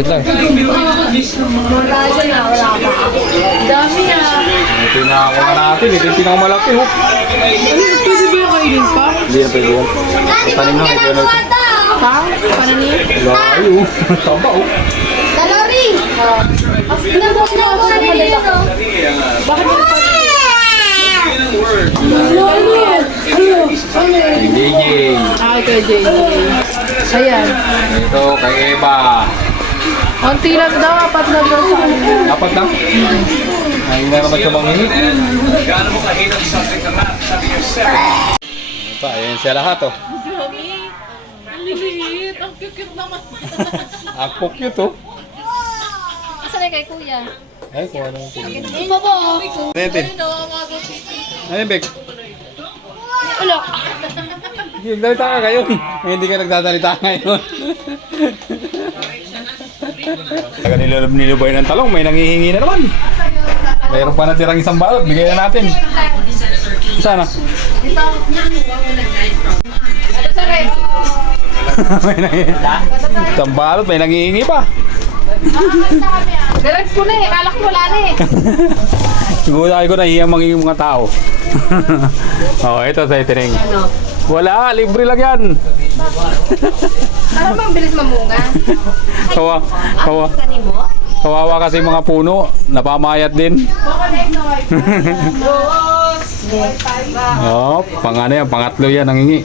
Wait lang. Wala dyan na, wala pa. Dami ah. Ito yung nakakuha natin. Ito yung pinakamalaki. Oh. Pwede ba yung kainin pa? Hindi na pwede yan. Tanim lang. Ito na ito. Ha? Panani? Layo. Taba oh. Dalari! Mas ginagawa mo ako sa malala. Bakit mo pa? JJ. Ah, ito yung JJ. Ayan. Ito kay Eva. Konti lang daw, apat na daw sa kanila. Dapat lang. Ay, hindi na naman siya manghingi. Ito, ayan siya lahat oh. Dami. Ang liliit. Ang cute naman. Ako cute oh. Asan na kay kuya? Ay, kung ano yung pili. Ay, baba. Natin. Ay, Bek. Wala. Nagdalita ka ngayon. Hindi ka nagdadalita ngayon. Taga nilubay ng talong, may nangihingi na naman. Mayroon pa natirang isang balot, bigay na natin. Sana. May nangihingi. Isang balot, may nangihingi pa. Direct ko na eh. Kala ko wala na eh. Siguro ko nahiya mangingin mga tao. Oh, ito sa itineng. Wala, libre lang yan. Parang bang bilis mamunga. Kawawa kasi mga puno, napamayat din. Oh, pang ano yan, pangatlo yan nangingi.